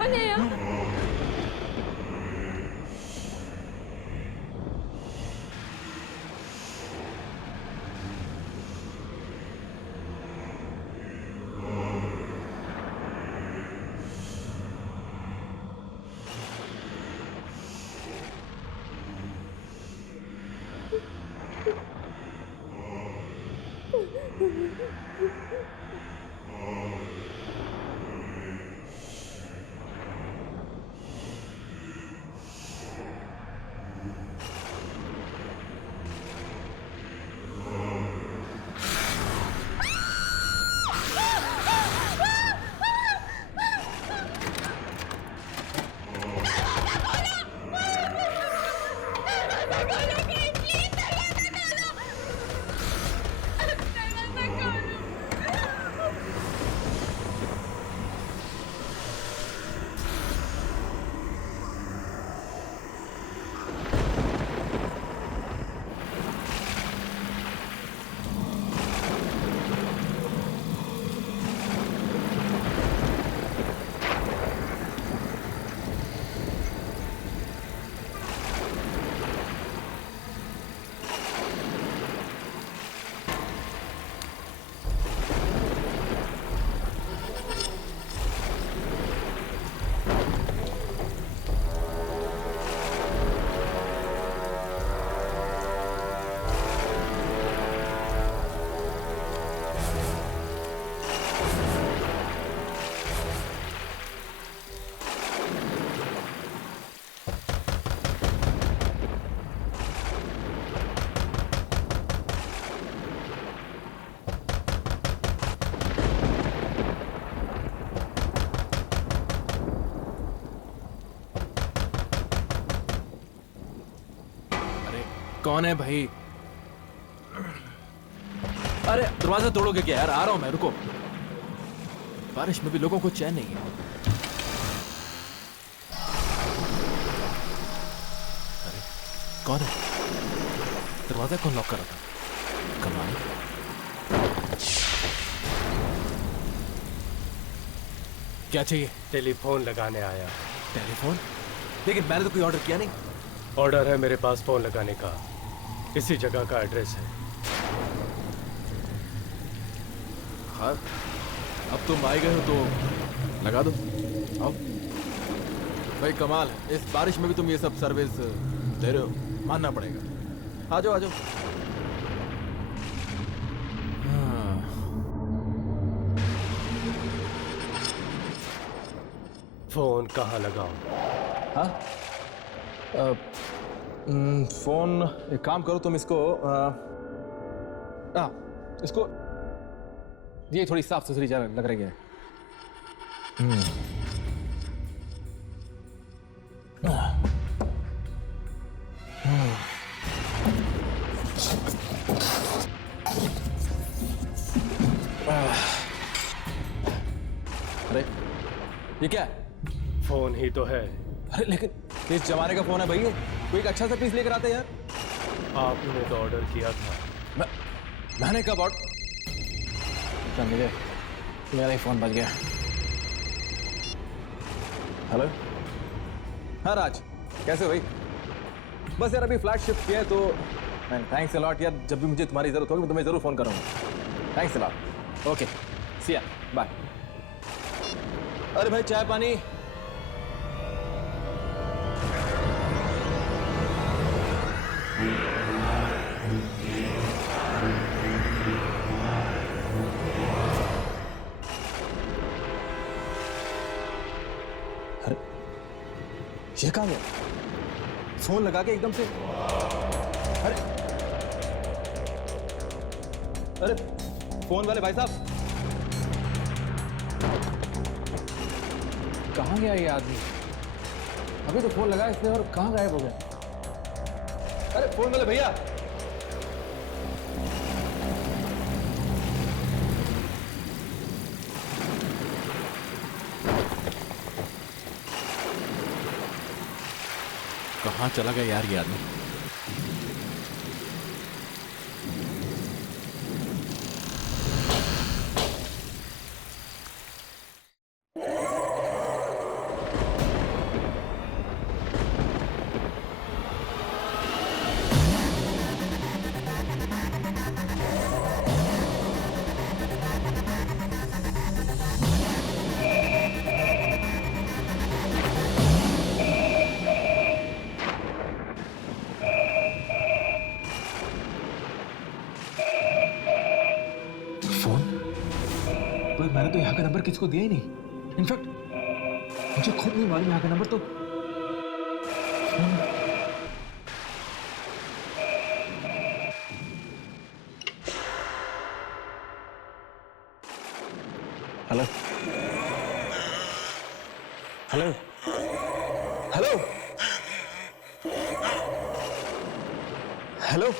naman eh. कौन है भाई? अरे दरवाजा तोड़ोगे क्या यार? आ रहा हूं मैं, रुको। बारिश में भी लोगों को चैन नहीं है। अरे कौन है? दरवाजा कौन लॉक कर रहा था? कमाल। क्या चाहिए? टेलीफोन लगाने आया। टेलीफोन? लेकिन मैंने तो कोई ऑर्डर किया नहीं। ऑर्डर है मेरे पास फोन लगाने का। इसी जगह का एड्रेस है। हाँ, अब तुम आए गए हो तो लगा दो। आओ भाई, कमाल है। इस बारिश में भी तुम ये सब सर्विस दे रहे हो, मानना पड़ेगा। आ जाओ आ जाओ। हाँ। फोन कहाँ लगाऊं? हाँ? फोन एक काम करो तुम, इसको इसको ये थोड़ी साफ सुथरी जगह लग रही है। अरे ये क्या है? फोन ही तो है। अरे लेकिन इस जमाने का फोन है भाई, कोई एक अच्छा सा पीस लेकर आते यार। आपने तो ऑर्डर किया था। मैंने कब ऑर्डर? मुझे मेरा ही फोन बज गया। हेलो, हाँ राज, कैसे हो भाई? बस यार अभी फ्लैट शिफ्ट किया है तो थैंक्स अ लॉट यार। जब भी मुझे तुम्हारी जरूरत होगी मैं तुम्हें जरूर फोन करूंगा। Thanks a lot. ओके सी या, बाय। अरे भाई चाय पानी? ये कहाँ गया? फोन लगा के एकदम से। अरे अरे फोन वाले भाई साहब, कहाँ गया ये आदमी? अभी तो फोन लगा इसने और कहाँ गायब हो गया? अरे फोन वाले भैया, कहाँ चला गया यार ये आदमी? नंबर किसको दिया ही नहीं। इनफैक्ट मुझे खुद नहीं मालूम यहाँ का नंबर। तो hello hello hello hello.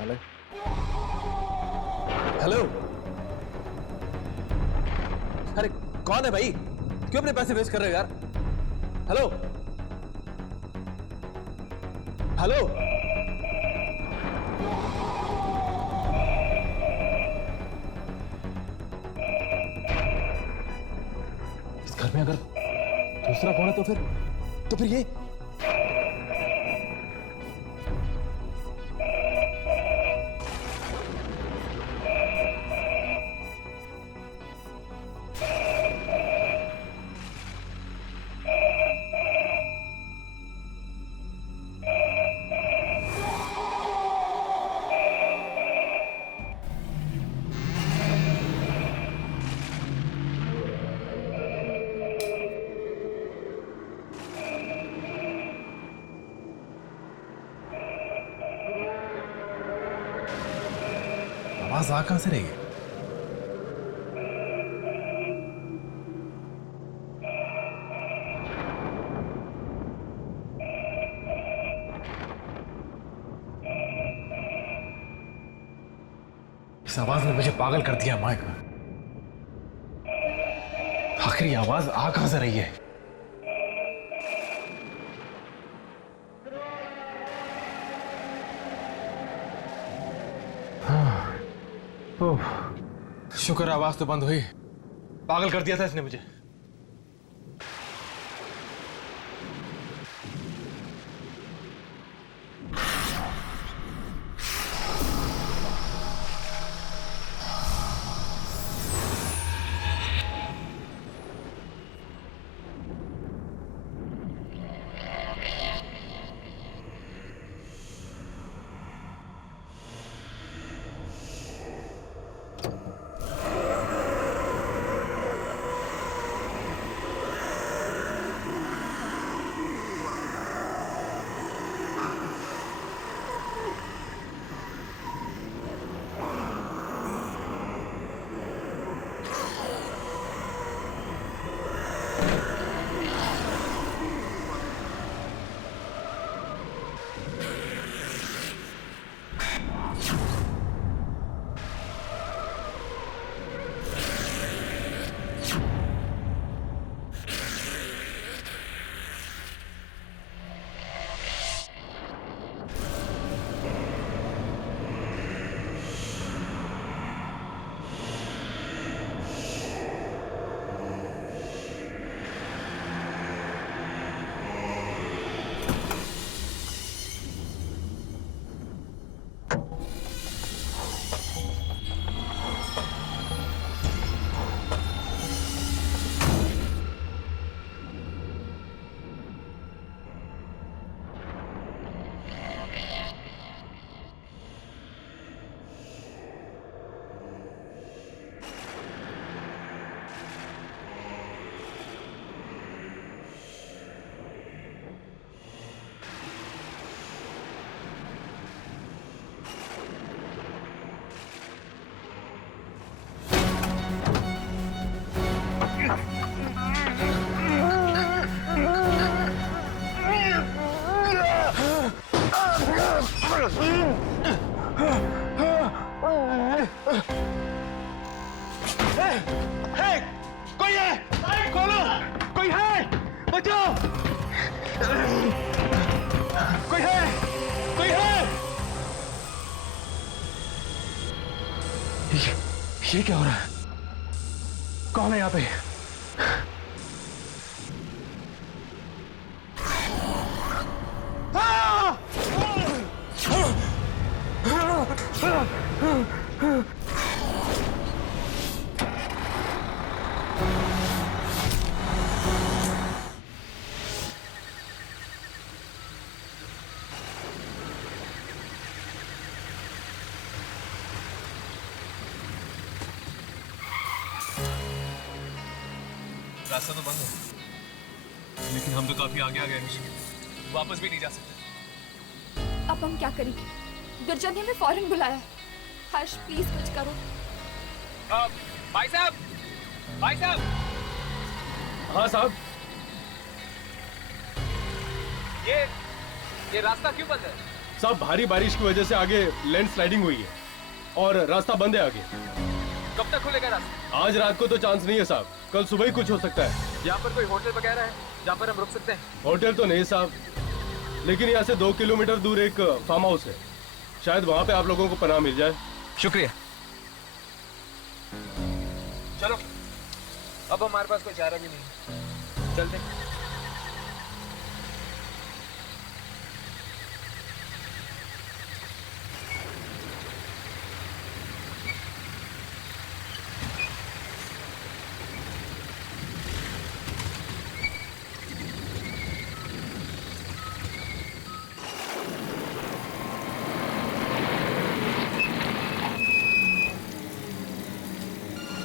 Hello hello. अरे कौन है भाई? क्यों अपने पैसे वेस्ट कर रहे हो यार? Hello hello. इस घर में अगर दूसरा फोन है तो फिर ये। आवाज आ कहां से रही है? इस आवाज ने मुझे पागल कर दिया माइक। आखिर ये आवाज आ कहां से रही है? ओह, शुक्र आवाज तो बंद हुई। पागल कर दिया था इसने मुझे। कोई है? कोई है? ये क्या हो रहा है? कौन है यहाँ पे? रास्ता तो बंद है, लेकिन हम तो काफी आगे आ गए हैं। वापस भी नहीं जा सकते। अब हम क्या करेंगे? दुर्जन ने हमें फौरन बुलाया है। हर्ष प्लीज कुछ करो। भाई साहब, भाई साहब। हाँ साहब। ये रास्ता क्यों बंद है? साहब भारी बारिश की वजह से आगे लैंडस्लाइडिंग हुई है और रास्ता बंद है आगे। कब तक खुलेगा रास्ता? आज रात को तो चांस नहीं है साहब, कल सुबह ही कुछ हो सकता है। यहाँ पर कोई होटल वगैरह है जहाँ पर हम रुक सकते हैं? होटल तो नहीं साहब, लेकिन यहाँ से 2 किलोमीटर दूर एक फार्म हाउस है, शायद वहाँ पे आप लोगों को पनाह मिल जाए। शुक्रिया। चलो, अब हमारे पास कोई चारा भी नहीं, चलते हैं।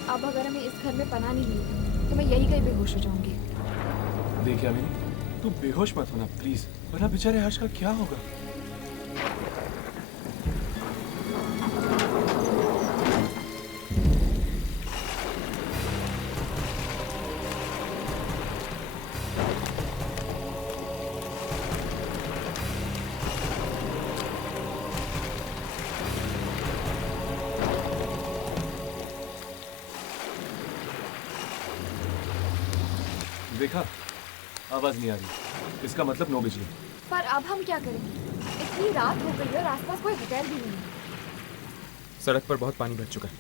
अब अगर हमें इस घर में पनाह नहीं मिली तो मैं यही कहीं बेहोश हो जाऊंगी। देखिए अमीनी, तू बेहोश मत होना प्लीज, वरना बेचारे हर्ष का क्या होगा। देखा, आवाज नहीं आ रही, इसका मतलब 9 बजे। पर अब हम क्या करेंगे? इतनी रात हो गई है और आसपास कोई होटल भी नहीं है। सड़क पर बहुत पानी भर चुका है,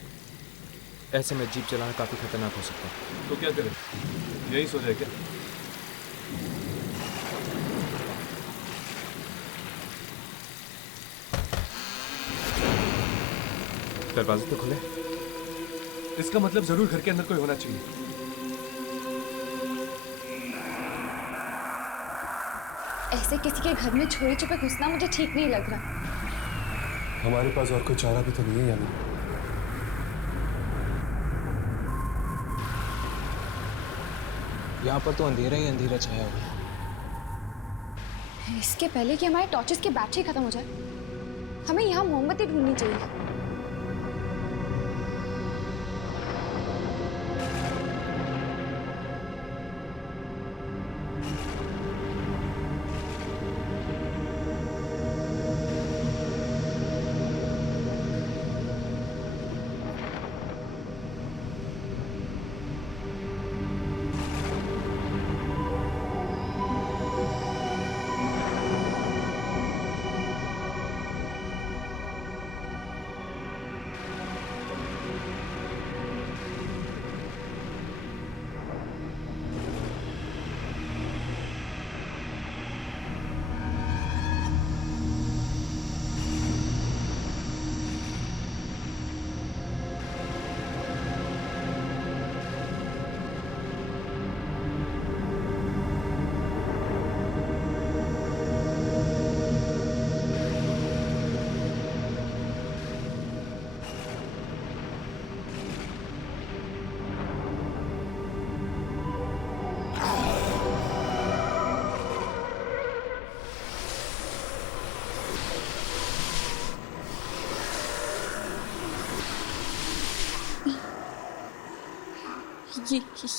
ऐसे में जीप चलाना काफी खतरनाक हो सकता है। तो क्या करें, यही सो जाए क्या? दरवाजे तो खुले, इसका मतलब जरूर घर के अंदर कोई होना चाहिए। ऐसे किसी के घर में चोरी छुपे घुसना मुझे ठीक नहीं लग रहा। हमारे पास और कोई चारा भी तो नहीं है यानी। यहाँ पर तो अंधेरा ही अंधेरा छाया हुआ है। इसके पहले कि हमारे टॉर्चेस की बैटरी खत्म हो जाए, हमें यहाँ मोमबत्ती ढूंढनी चाहिए।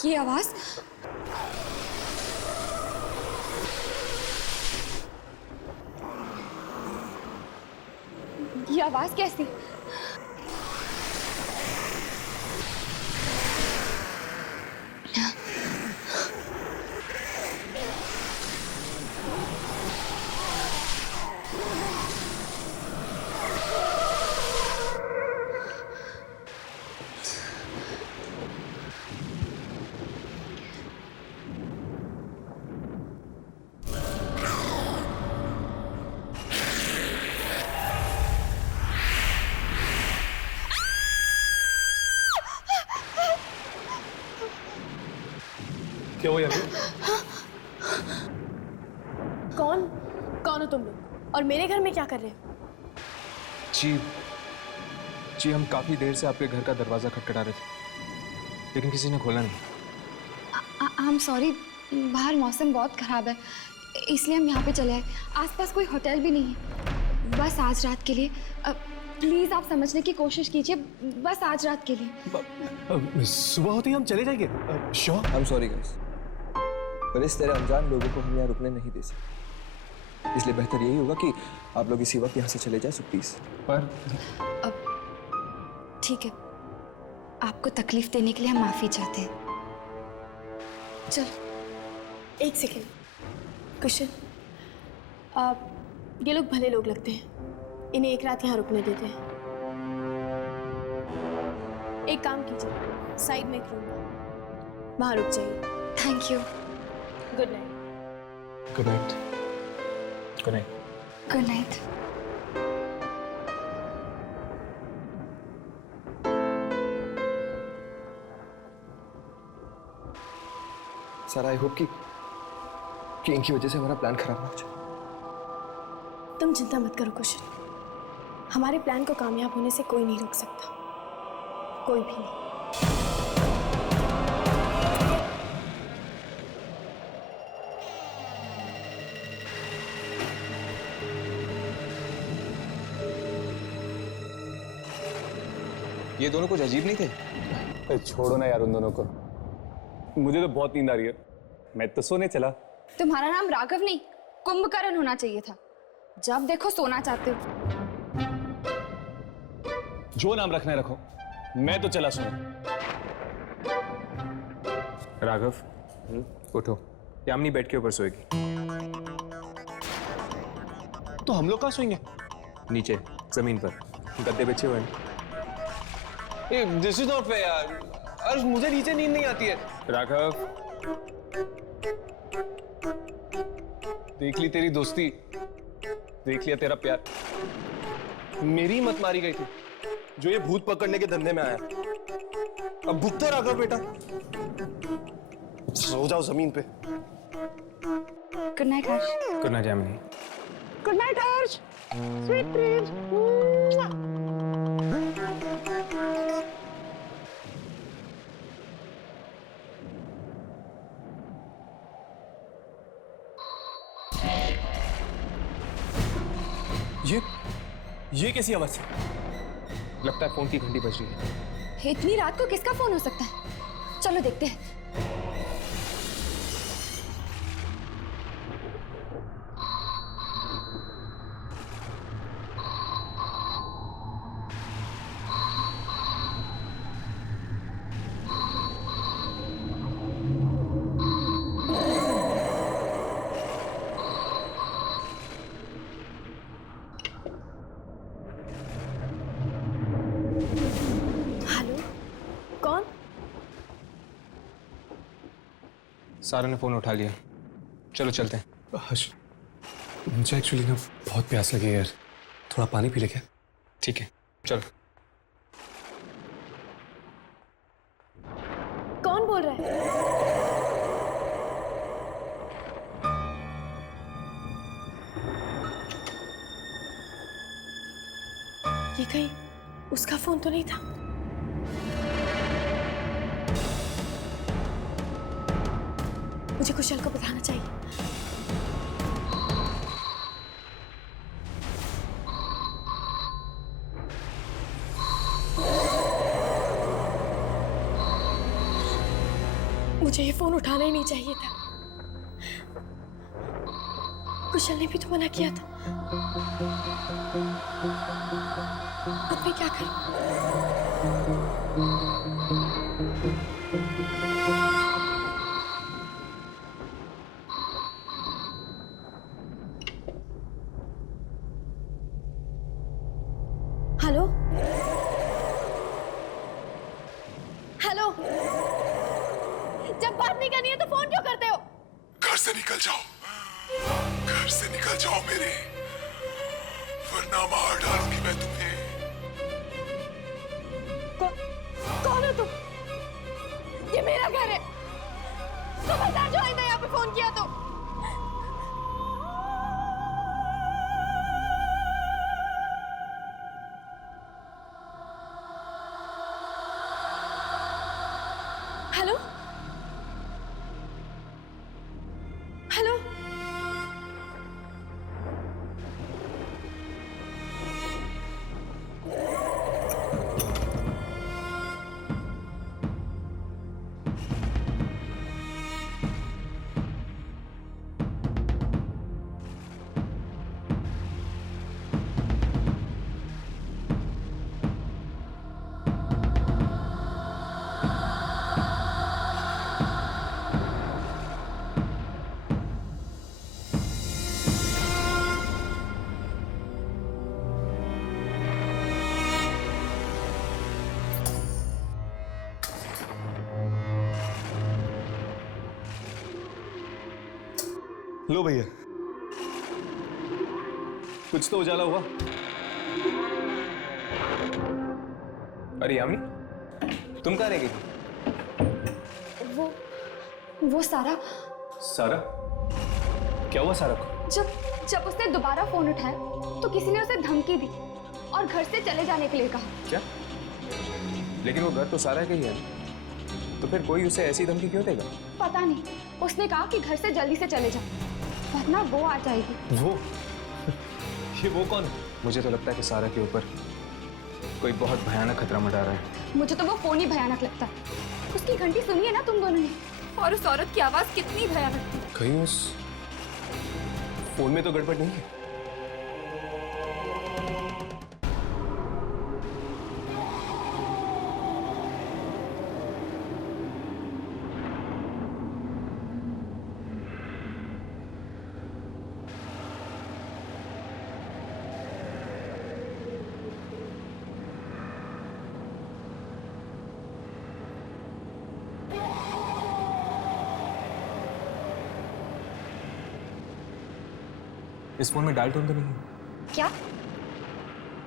ये आवाज, ये आवाज कैसी? क्या हुआ यार? कौन हो तुम लोग और मेरे घर में क्या कर रहे हो? जी हम काफी देर से आपके घर का दरवाजा खटखटा रहे थे, लेकिन किसी ने खोला नहीं। आई एम सॉरी, बाहर मौसम बहुत खराब है इसलिए हम यहाँ पे चले आए। आसपास कोई होटल भी नहीं है, बस आज रात के लिए। प्लीज आप समझने की कोशिश कीजिए, बस आज रात के लिए। सुबह होते ही हम चले जाएंगे। Sure? I am sorry guys, पर इस तरह अनजान लोगों को हम यहाँ रुकने नहीं दे सकते, इसलिए बेहतर यही होगा कि आप लोग इसी वक्त यहाँ से चले जाए। So please. पर ठीक है, आपको तकलीफ देने के लिए हम माफी चाहते हैं। चल एक सेकेंड कुशन, ये लोग भले लोग लगते हैं, इन्हें एक रात यहाँ रुकने देते हैं। एक काम कीजिए, साइड में एक रूम है, वहाँ रुक जाइए। Thank you. Good night. Good night. Good night. Good night. Sir I hope कि इनकी वजह से हमारा प्लान खराब ना हो जाए। तुम चिंता मत करो कुशन, हमारे प्लान को कामयाब होने से कोई नहीं रोक सकता, कोई भी नहीं। ये दोनों कुछ अजीब नहीं थे? अरे छोड़ो ना यार उन दोनों को, मुझे तो बहुत नींद आ रही है, मैं तो सोने चला। तुम्हारा नाम राघव नहीं कुंभकर्ण होना चाहिए था, जब देखो सोना चाहते हो। जो नाम रखना है रखो, मैं तो चला सोने। राघव, उठो, यामिनी बेड के ऊपर सोएगी। तो हम लोग कहाँ सोएंगे? नीचे जमीन पर गद्दे बिछे हुए हैं। दिस इज नॉट फेयर यार, अर्श मुझे नीचे नींद नहीं आती है। राघव, देख ली तेरी दोस्ती, देख लिया तेरा प्यार, मेरी मत मारी गई थी जो ये भूत पकड़ने के धंधे में आया। अब भुगतो राघव बेटा, सो जाओ जमीन पे। Good night Harsh. Good night Yamini. Good night Harsh, sweet dreams. ये कैसी आवाज है? लगता है फोन की घंटी बज रही है। इतनी रात को किसका फोन हो सकता है? चलो देखते हैं। सारा ने फोन उठा लिया, चलो चलते हैं। हर्ष, मुझे एक्चुअली ना बहुत प्यास लगी है यार, थोड़ा पानी पी ले क्या? ठीक है चलो। कौन बोल रहा है? ये कहीं उसका फोन तो नहीं था? मुझे कुशल को बताना चाहिए। मुझे ये फोन उठाना ही नहीं चाहिए था, कुशल ने भी तो मना किया था। अब मैं क्या करूं? हेलो हेलो, जब बात नहीं करनी है तो फोन क्यों करते हो? घर से निकल जाओ, घर से निकल जाओ मेरे, वरना मार डालूंगी मैं तुम्हें। कौन हो तुम? ये मेरा घर है, खबरदार जो आइंदा यहाँ पे फोन किया तो। हेलो हेलो लो भैया, कुछ तो उजाला हुआ। अरे यामिनी, तुम कहाँ रह गई? वो सारा सारा? क्या हुआ सारा को? जब उसने दोबारा फोन उठाया तो किसी ने उसे धमकी दी और घर से चले जाने के लिए कहा। क्या? लेकिन वो घर तो सारा का ही है, तो फिर कोई उसे ऐसी धमकी क्यों देगा? पता नहीं, उसने कहा कि घर से जल्दी से चले जाओ वरना वो आ जाएगी। वो? ये वो कौन है? मुझे तो लगता है कि सारा के ऊपर कोई बहुत भयानक खतरा मंडरा रहा है। मुझे तो वो फोन ही भयानक लगता है। उसकी घंटी सुनी है ना तुम दोनों ने, और उस औरत की आवाज कितनी भयानक थी। कहीं उस फोन में तो गड़बड़ नहीं है? इस फोन में डायल टोन तो नहीं है? क्या?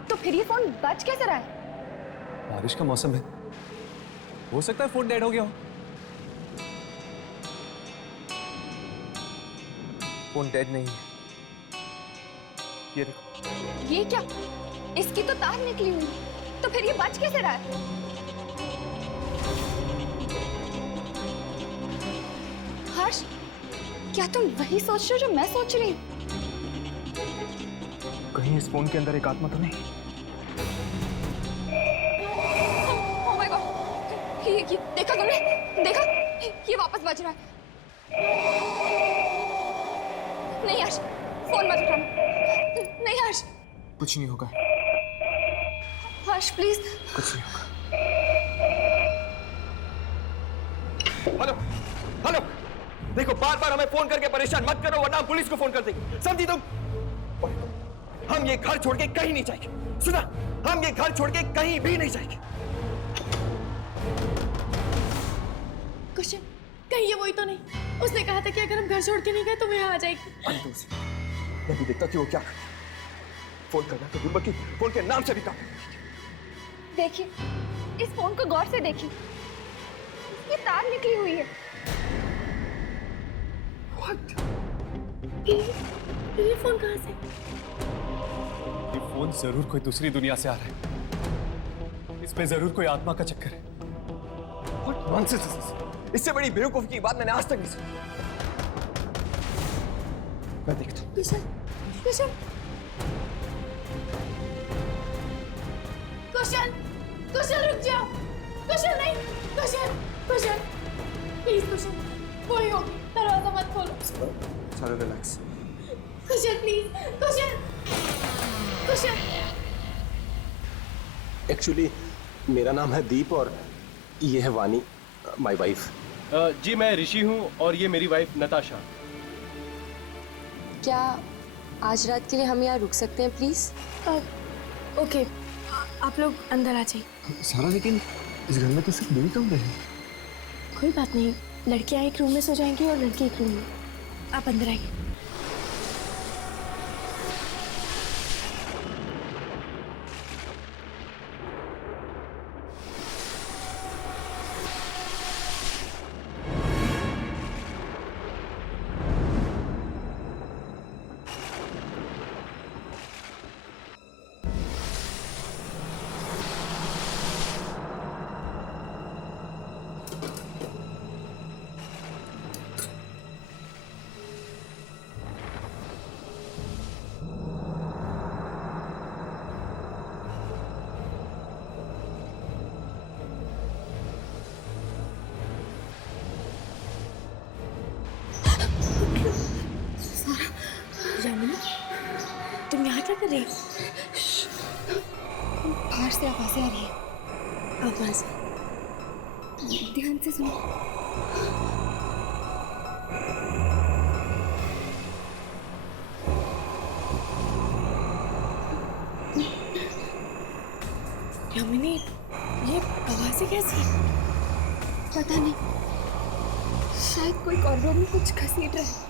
तो फिर ये फोन बज कैसे रहा है? बारिश का मौसम है, हो सकता है फोन डेड हो गया हो। फोन डेड नहीं है, ये देखो। ये क्या? इसकी तो तार निकली हुई, तो फिर ये बज कैसे रहा है? हर्ष, क्या तुम वही सोच रहे हो जो मैं सोच रही हूँ? कहीं इस फोन के अंदर एक आत्मा तो नहीं? Oh my God! ये देखा तुमने? देखा? ये वापस बज रहा है। नहीं हर्ष, फोन मत उठाना। नहीं हर्ष। कुछ नहीं होगा। हर्ष प्लीज। कुछ नहीं होगा। हेलो हेलो, देखो बार बार हमें फोन करके परेशान मत करो वरना हम पुलिस को फोन कर देंगे, समझी तुम? हम ये घर छोड़ के कहीं नहीं जाएंगे, सुना? हम ये घर छोड़ के कहीं भी नहीं जाएंगे। कुछ कहीं ये वही तो नहीं? उसने कहा था कि अगर हम घर छोड़ के नहीं गए तो वो यहाँ आ जाएगी। मैं भी देखता कि वो क्या करे। फोन करना तो दूर, बल्कि फोन के नाम से भी काम। देखिए, इस फोन को गौर से देखिए, ये तार निकली हुई है। ये फोन कहाँ से? ये फोन जरूर कोई दूसरी दुनिया से आ रहा है। इसमें जरूर कोई आत्मा का चक्कर है। What nonsense is this? इससे बड़ी बेवकूफी की बात मैंने आज तक नहीं सुनी। मैं देखता हूँ। कुशल, कुशल, कुशल, कुशल रुक जाओ। कुशल नहीं, कुशल, कुशल, प्लीज कुशल, वही होगी, दरवाजा मत खोलो। सारा relax. Kusal please, Kusal, Kusal. Actually मेरा नाम है दीप और ये है वानी, माय वाइफ। जी मैं ऋषि हूँ और ये मेरी वाइफ नताशा। क्या आज रात के लिए हम यहाँ रुक सकते हैं प्लीज? ओके, आप लोग अंदर आ जाइए। सारा लेकिन इस घर में तो सिर्फ 2 कमरे हैं। कोई बात नहीं, लड़कियां एक रूम में सो जाएंगी और लड़के एक रूम में। आप अंदर आइए। क्या कर रही है? बाहर से आवाजें आ रही है। आवाज? ध्यान से सुनो। यामिनी, ये आवाजें कैसी? पता नहीं, शायद कोई कॉरिडोर में कुछ घसीट रहा है।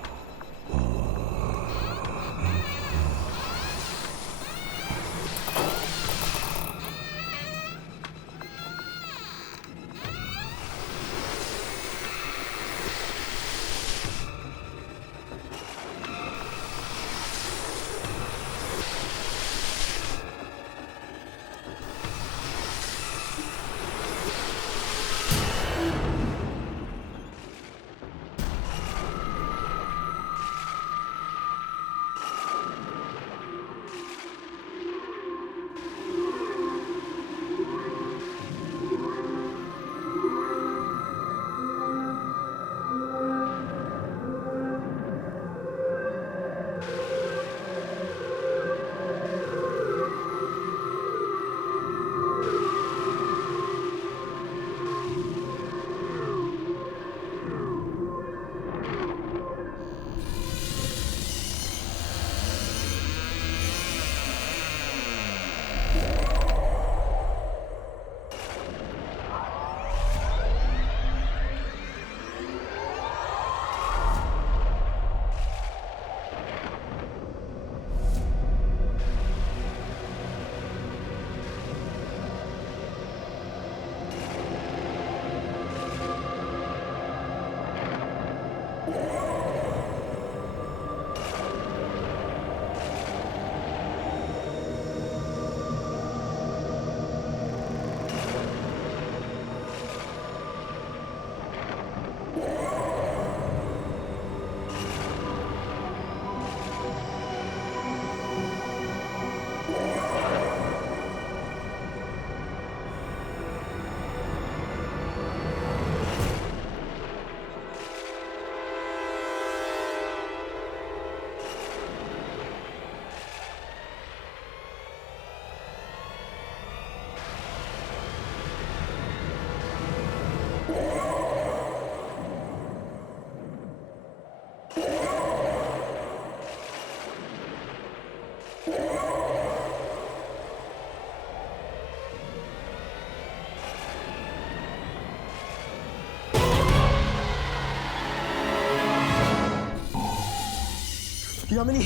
यामिनी,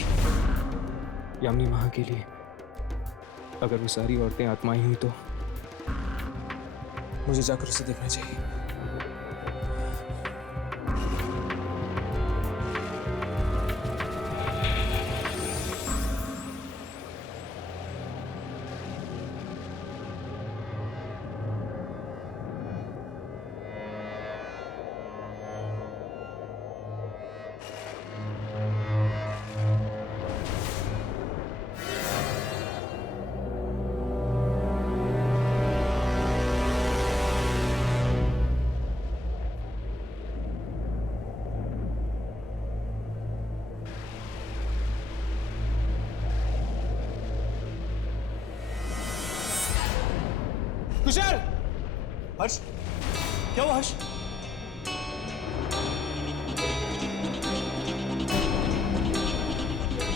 यामिनी वहां के लिए अगर वो सारी औरतें आत्माएं हुई तो मुझे जाकर उसे देखना चाहिए। कुशल! हर्ष, क्या हुआ हर्ष?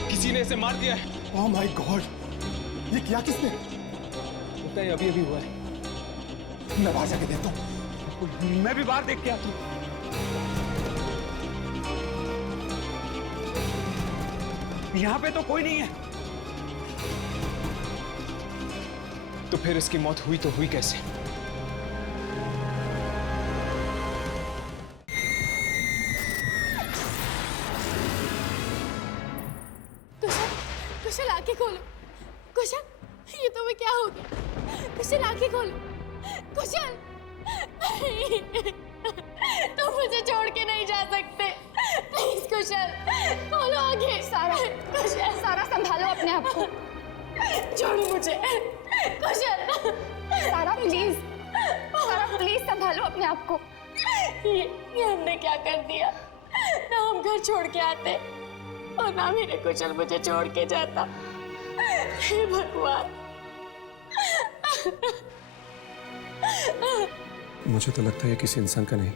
किसी ने इसे मार दिया है। Oh my God! ये किया किसने? लगता है अभी अभी हुआ है। मैं बाहर जाके देखता हूँ। मैं भी बाहर देख के आता हूँ। यहाँ पे तो कोई नहीं है। तो फिर इसकी मौत हुई तो हुई कैसे? कुशल, आंखें खोलो। कुशल, ये तुम्हें क्या हो गया? कुशल, आंखें खोलो। कुशल, नहीं, तुम मुझे छोड़ के नहीं जा सकते। प्लीज कुशल, खोलो आंखें। सारा, कुशल, सारा संभालो अपने आप को। छोड़ो मुझे। कुशल, सारा प्लीज, सारा प्लीज संभालो अपने आप को। ये हमने क्या कर दिया? ना हम घर छोड़ के आते और ना मेरे कुशल मुझे छोड़ के जाता। हे भगवान। मुझे तो लगता है ये किसी इंसान का नहीं,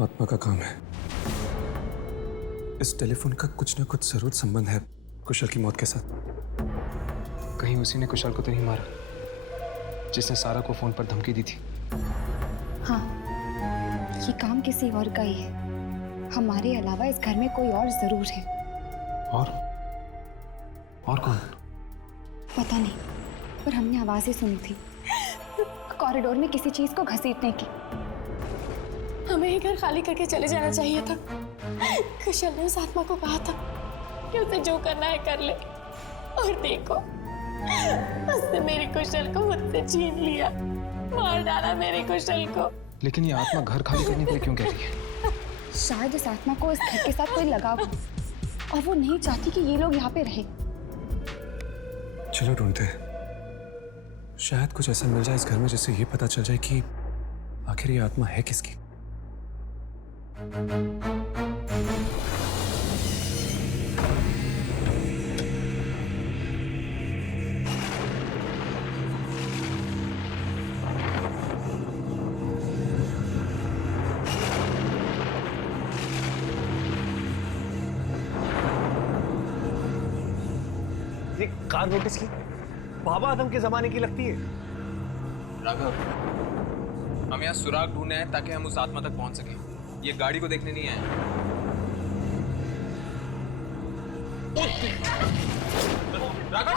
आत्मा का काम है। इस टेलीफोन का कुछ ना कुछ जरूर संबंध है कुशल की मौत के साथ। कहीं उसी ने कुशल को तो नहीं मारा जिसने सारा को फोन पर धमकी दी थी? हाँ, ये काम किसी और का ही है। हमारे अलावा इस घर में कोई और जरूर है। और कौन? पता नहीं, पर हमने आवाजें सुनी थी कॉरिडोर में किसी चीज को घसीटने की। हमें ये घर खाली करके चले जाना चाहिए था। कुशल ने उस आत्मा को कहा था कि उसे जो करना है कर ले, और देखो उसने मेरे कुशल को मुझसे छीन लिया, मार डाला मेरे कुशल को। लेकिन ये आत्मा घर खाली करने के लिए क्यों कह रही है? शायद इस आत्मा को इस घर के साथ कोई लगाव हो और वो नहीं चाहती कि ये लोग यहाँ पे रहे। चलो ढूंढते हैं, शायद कुछ ऐसा मिल जाए इस घर में जिससे ये पता चल जाए कि आखिर ये आत्मा है किसकी। ये कार नोटिस की बाबा आदम के जमाने की लगती है। राघव, हम यहाँ सुराग ढूंढने हैं ताकि हम उस आत्मा तक पहुंच सकें। ये गाड़ी को देखने नहीं आए। राघव!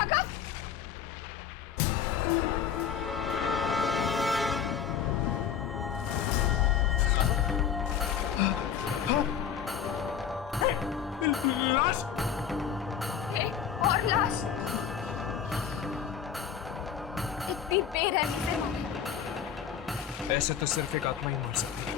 लाश! और लाश इतनी बेरहमी से मारा। ऐसे तो सिर्फ एक आत्मा ही मार सकती है।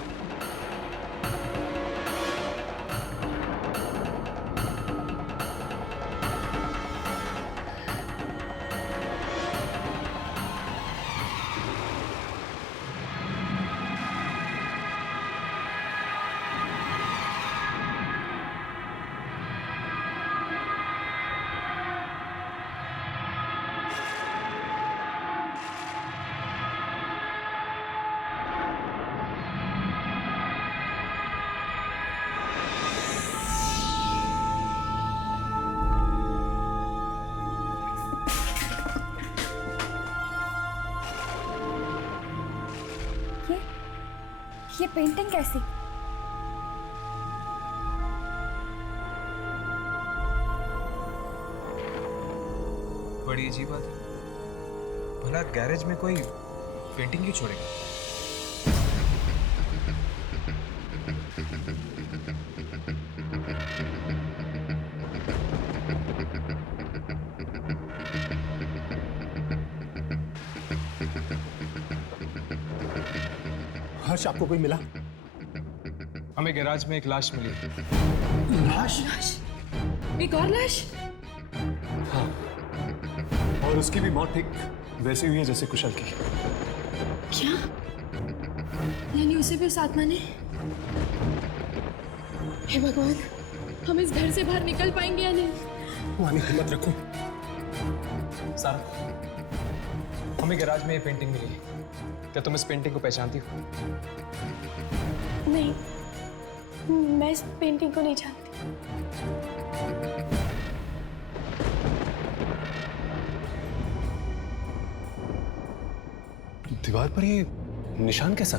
ये पेंटिंग कैसी? बड़ी अजीब बात है। भला गैरेज में कोई पेंटिंग क्यों छोड़ेगा? हर्ष, आपको कोई मिला? हमें गैराज में एक लाश मिली। लाश? एक और लाश? हाँ, और उसकी भी मौत ठीक वैसे हुई है जैसे कुशल की। क्या? यानी उसे भी उस आत्मा ने? हे भगवान, हम इस घर से बाहर निकल पाएंगे या नहीं? वानी, हिम्मत रखो। सारा, हमें गैराज में ये पेंटिंग मिली है। क्या तुम इस पेंटिंग को पहचानती हो? नहीं, मैं इस पेंटिंग को नहीं जानती। दीवार पर ये निशान कैसा?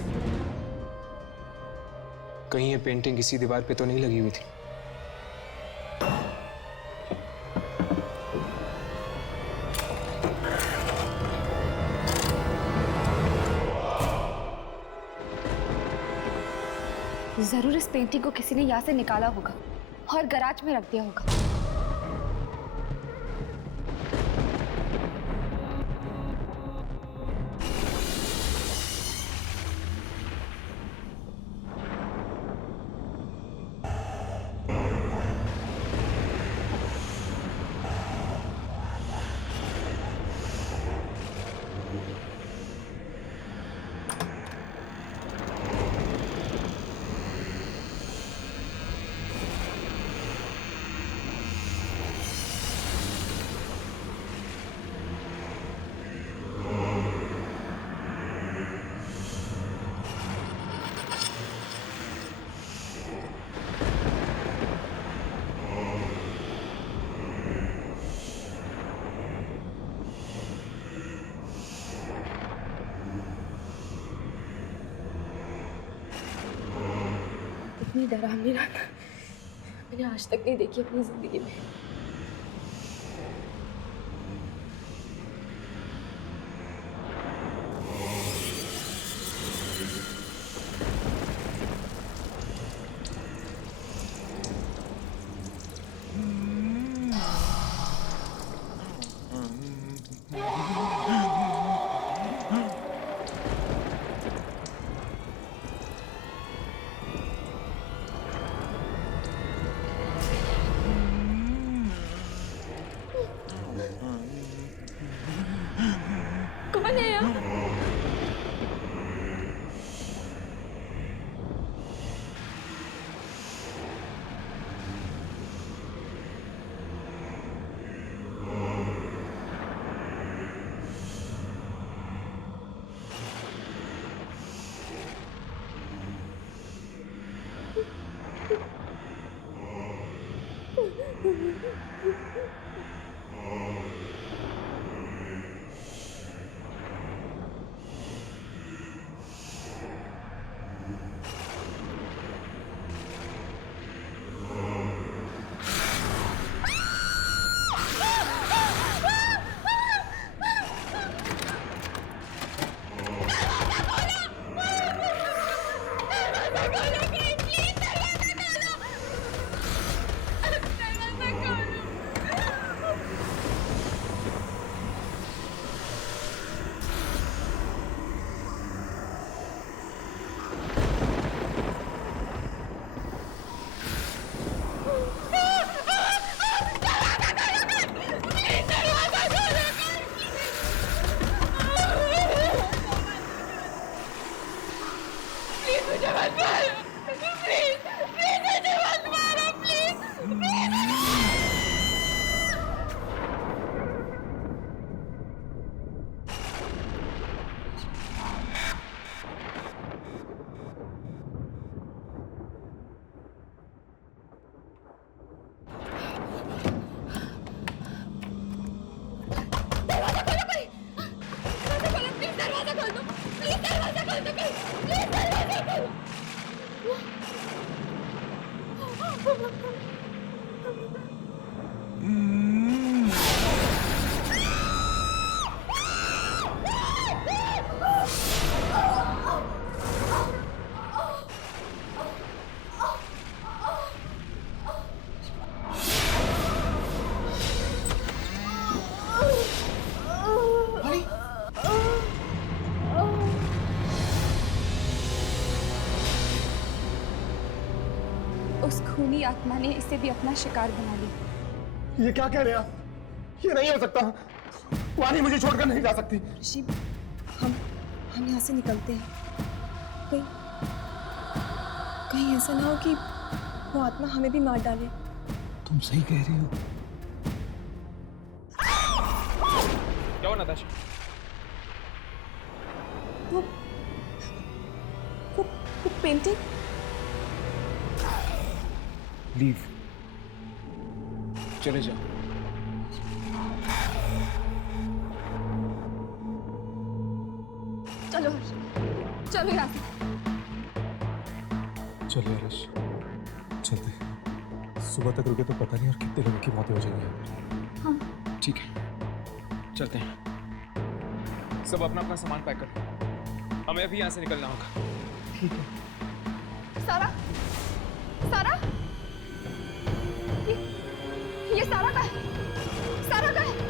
कहीं ये पेंटिंग इसी दीवार पे तो नहीं लगी हुई थी? जरूर इस पेंटिंग को किसी ने यहाँ से निकाला होगा और गैराज में रख दिया होगा। इतनी डरावनी रात मैंने आज तक नहीं देखी अपनी जिंदगी में। कौन है यहाँ? उस खूनी आत्मा ने इसे भी अपना शिकार बना लिया। ये क्या कह रहे हैं आप? ये नहीं हो सकता। वानी मुझे छोड़कर नहीं जा सकती। ऋषि, हम यहाँ से निकलते हैं। कहीं कहीं ऐसा ना हो कि वो आत्मा हमें भी मार डाले। तुम सही कह रही हो। क्या हुआ नताशा? वो पेंटिंग। लीव। चले जाओ। चलो हर्ष, चलो यहाँ से। चलिए हर्ष, चलते हैं। सुबह तक रुके तो पता नहीं और कितने लोगों की मौतें हो जाएंगी। हाँ ठीक है, चलते हैं। सब अपना अपना सामान पैक करो, हमें अभी यहाँ से निकलना होगा। ठीक है। सारा, सारा, ये सारा का है। सारा का है।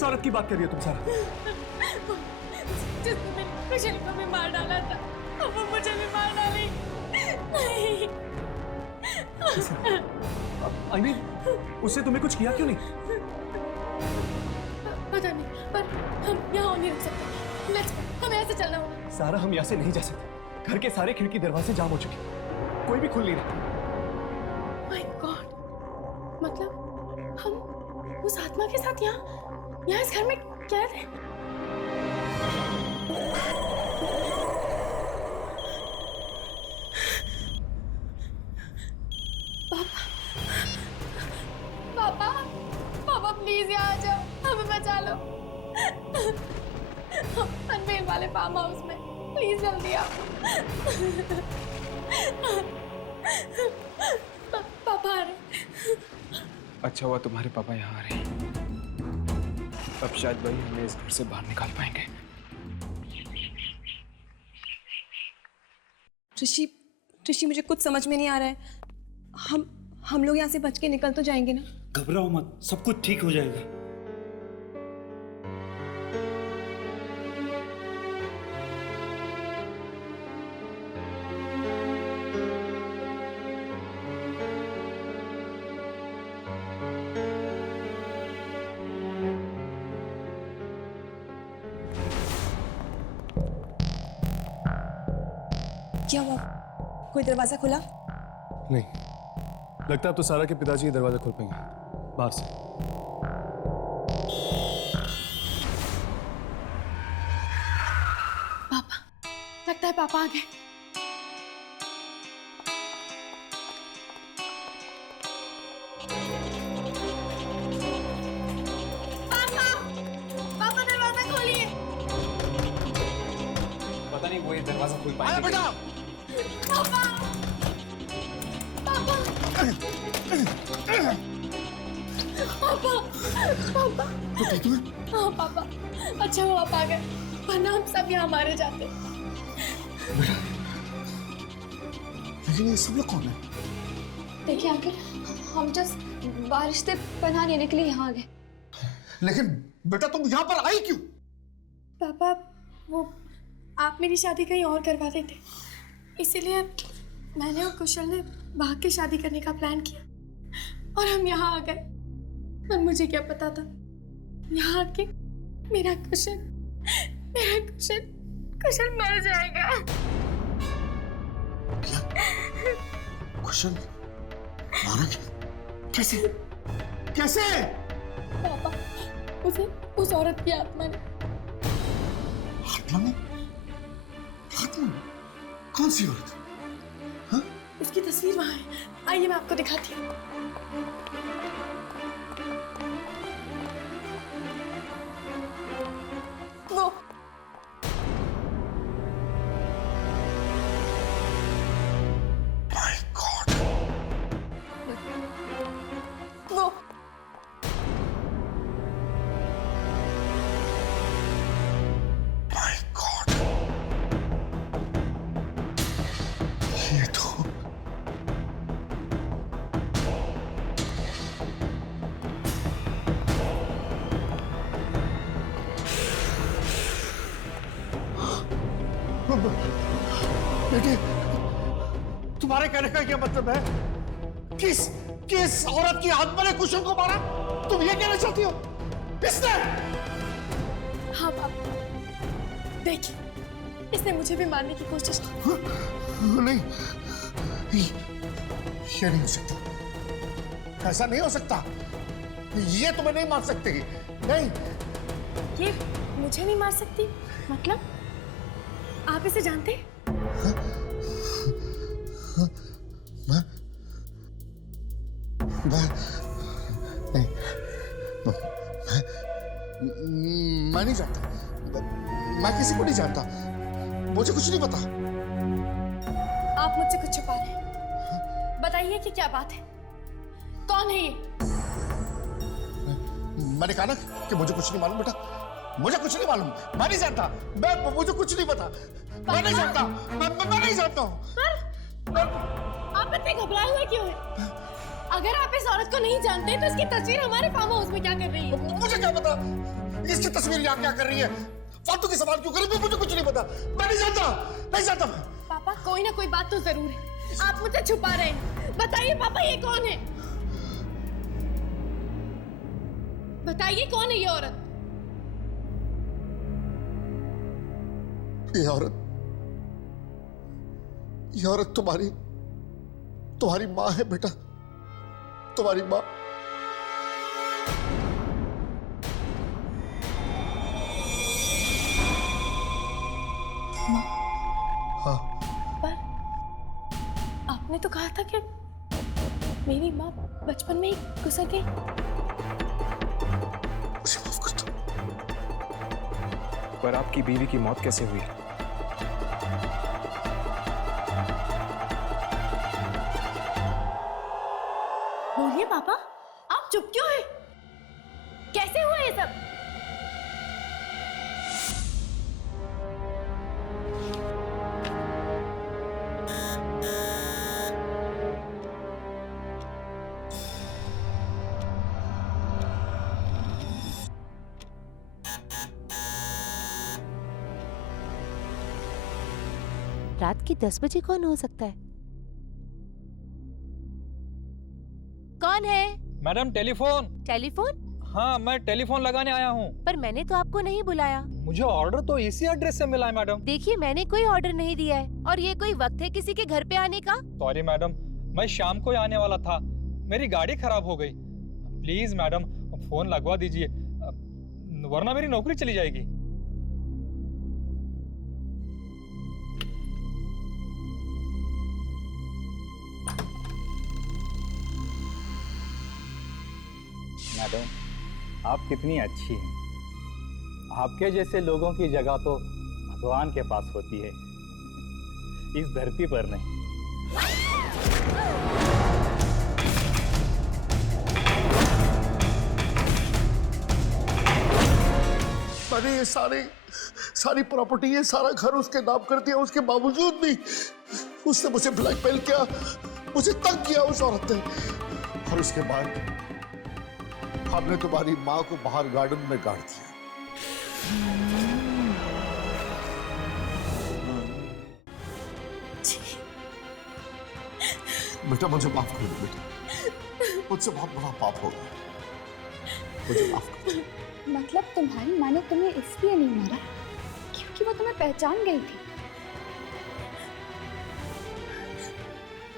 किस औरत की बात कर रही हो तुम सारा? जिसने मेरी कुशल को भी मार डाला था, अब वो मुझे भी मार डाली। नहीं। आई मीन, उससे तुम्हें कुछ किया क्यों नहीं? पता नहीं, पर हम यहाँ नहीं रह सकते। Let's go, हमें यहाँ से चलना होगा। सारा, हम यहाँ से नहीं जा सकते। घर के सारे खिड़की दरवाजे जाम हो चुके, कोई भी खुल नहीं रहा। My God, मतलब हम उस आत्मा के साथ यहाँ इस घर में कैद हैं? पापा, पापा प्लीज यहाँ आ जाओ, हमें बचा लो। पनवेल वाले फार्म हाउस में, प्लीज जल्दी आओ। पापा आ रहे। अच्छा हुआ तुम्हारे पापा यहाँ आ रहे हैं। अब शायद भाई हमें इस घर से बाहर निकाल पाएंगे। ऋषि मुझे कुछ समझ में नहीं आ रहा है। हम लोग यहाँ से बच के निकल तो जाएंगे ना? घबराओ मत, सब कुछ ठीक हो जाएगा। क्या हुआ? कोई दरवाजा खुला? नहीं, लगता है अब तो सारा के पिताजी ये दरवाजा खोल पाएंगे बाहर से। पापा, लगता है पापा आ गए। पापा, पापा दरवाजा खोलिए। पता नहीं वो ये दरवाजा खोल पाएंगे। बेटा, पापा, पापा, पापा, पापा। हाँ पापा, अच्छा हुआ आप आ गए, वरना हम सब यहाँ मारे जाते। लेकिन ये सब लोग कौन है? देखिए अंकल, हम जस्ट बारिश से पनाह लेने के लिए यहाँ आ गए। लेकिन बेटा तुम यहाँ पर आई क्यों? पापा, वो आप मेरी शादी कहीं और करवा देते, इसीलिए मैंने और कुशल ने भाग के शादी करने का प्लान किया और हम यहाँ आ गए। और मुझे क्या पता था यहाँ आके मेरा कुशल मर जाएगा। क्या? कुशल मारा गया? कैसे? कैसे? पापा, उसे उस औरत की आत्मा ने। आत्मा ने? आत्मा? कौन सी औरत? हाँ? उसकी तस्वीर वहां है, आइए मैं आपको दिखाती हूँ। वो My God! वो My God! ये तो बेटे, तुम्हारे कहने का क्या मतलब है? किस औरत की आत्मा ने कुशल को मारा? तुम ये कहना चाहती हो? इसने? हाँ पापा, देखिए, इसने मुझे भी मारने की कोशिश की। नहीं, ये नहीं हो सकता। ऐसा नहीं हो सकता। ये तुम्हें नहीं मार सकती। नहीं। ये मुझे नहीं मार सकती? मतलब आप इसे जानते हैं? मैं नहीं जानता। मैं किसी को नहीं जानता। मुझे कुछ नहीं पता। आप मुझसे कुछ छुपा रहे हैं। बताइए कि क्या बात है? कौन है ये? मैंने कहा ना कि मुझे कुछ नहीं मालूम बेटा। मुझे कुछ नहीं मालूम। मैं नहीं जानता। मुझे कुछ नहीं पता। मैं नहीं जानता। मैं नहीं जानता हूँ। आप इतने घबराए हुए क्यों हैं? अगर आप इस औरत को नहीं जानते तो इसकी तस्वीर हमारे फार्म हाउस में क्या कर रही है? मुझे क्या पता? इसकी तस्वीर यहाँ क्या कर रही है? फालतू के सवाल क्यों कर रही है? मुझे कुछ नहीं पता, मैं नहीं जानता, नहीं जानता मैं। पापा कोई ना कोई बात तो जरूर है, आप मुझे छुपा रहे हैं। बताइए पापा ये कौन है? बताइए कौन है ये औरत? ये औरत तुम्हारी माँ है बेटा, तुम्हारी माँ। हाँ, पर आपने तो कहा था कि मेरी माँ बचपन में ही गुजर गई। मुझे माफ कर दो। पर आपकी बीवी की मौत कैसे हुई? बोलिए पापा, आप चुप क्यों हैं? कैसे हुआ ये सब? रात के 10 बजे कौन हो सकता है? कौन है? Madam telephone. टेलीफोन? हाँ, मैं टेलीफोन लगाने आया हूँ। पर मैंने तो आपको नहीं बुलाया। मुझे ऑर्डर तो इसी एड्रेस से मिला है मैडम। देखिए मैंने कोई ऑर्डर नहीं दिया है, और ये कोई वक्त है किसी के घर पे आने का? सॉरी मैडम, मैं शाम को ही आने वाला था, मेरी गाड़ी खराब हो गई। प्लीज मैडम फोन लगवा दीजिए, वरना मेरी नौकरी चली जाएगी। मैडम आप कितनी अच्छी हैं। आपके जैसे लोगों की जगह तो भगवान के पास होती है, इस धरती पर नहीं। मैंने ये सारी प्रॉपर्टी, ये सारा घर उसके नाम कर दिया, उसके बावजूद भी उसने मुझे ब्लैकमेल किया, मुझे तंग किया उस औरत ने। और उसके बाद हमने तुम्हारी माँ को बाहर गार्डन में गाड़ दिया। बेटा मुझे माफ कर दो बेटा, मुझसे बहुत बड़ा पाप हो गया, मुझे माफ कर दो। मतलब तुम्हारी माँ ने तुम्हें इसलिए नहीं मारा क्योंकि वो तुम्हें पहचान गई थी?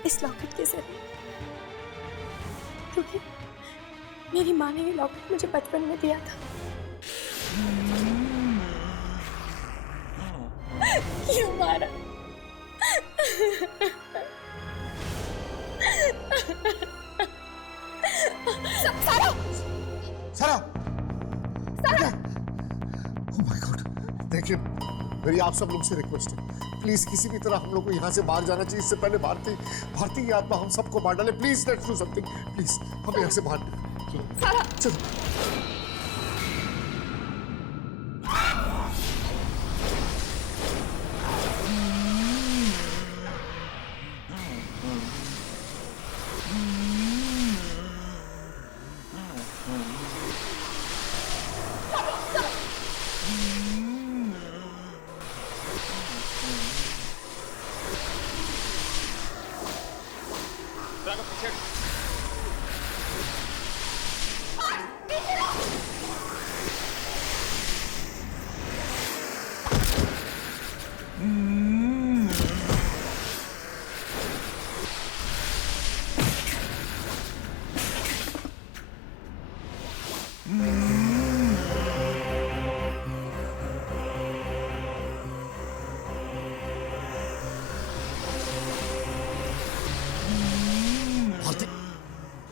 इस लॉकेट के जरिए, क्योंकि मेरी माँ ने ये लॉकेट मुझे बचपन में दिया था। क्यों मारा? सारा ओह माय गॉड, देखिए मेरी आप सब लोग से रिक्वेस्ट है, प्लीज किसी भी तरह हम लोग को यहाँ से बाहर जाना चाहिए। इससे पहले भारती की आत्मा हम सबको मार डाले। Please let's do something, please हम यहाँ से बाहर चलो।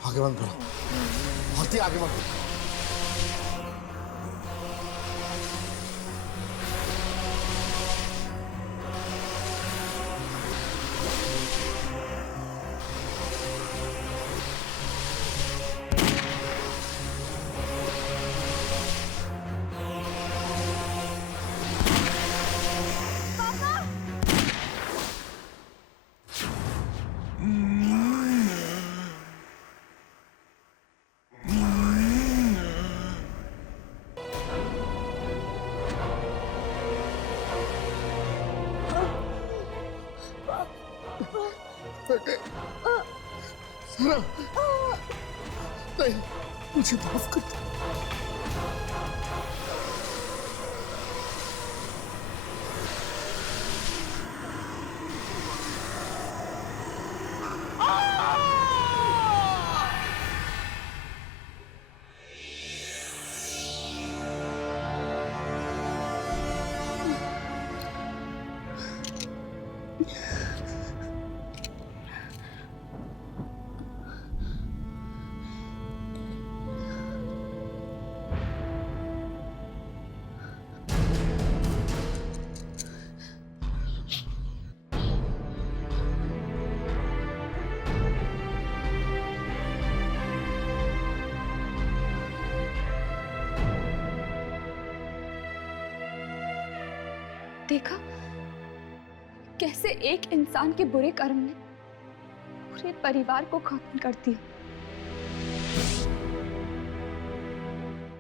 आगे बंद करो भारती, आगे बंद करो। बेटे। सना, नहीं, मुझे माफ कर दो। देखा कैसे एक इंसान के बुरे कर्म ने पूरे परिवार को खत्म कर दिया।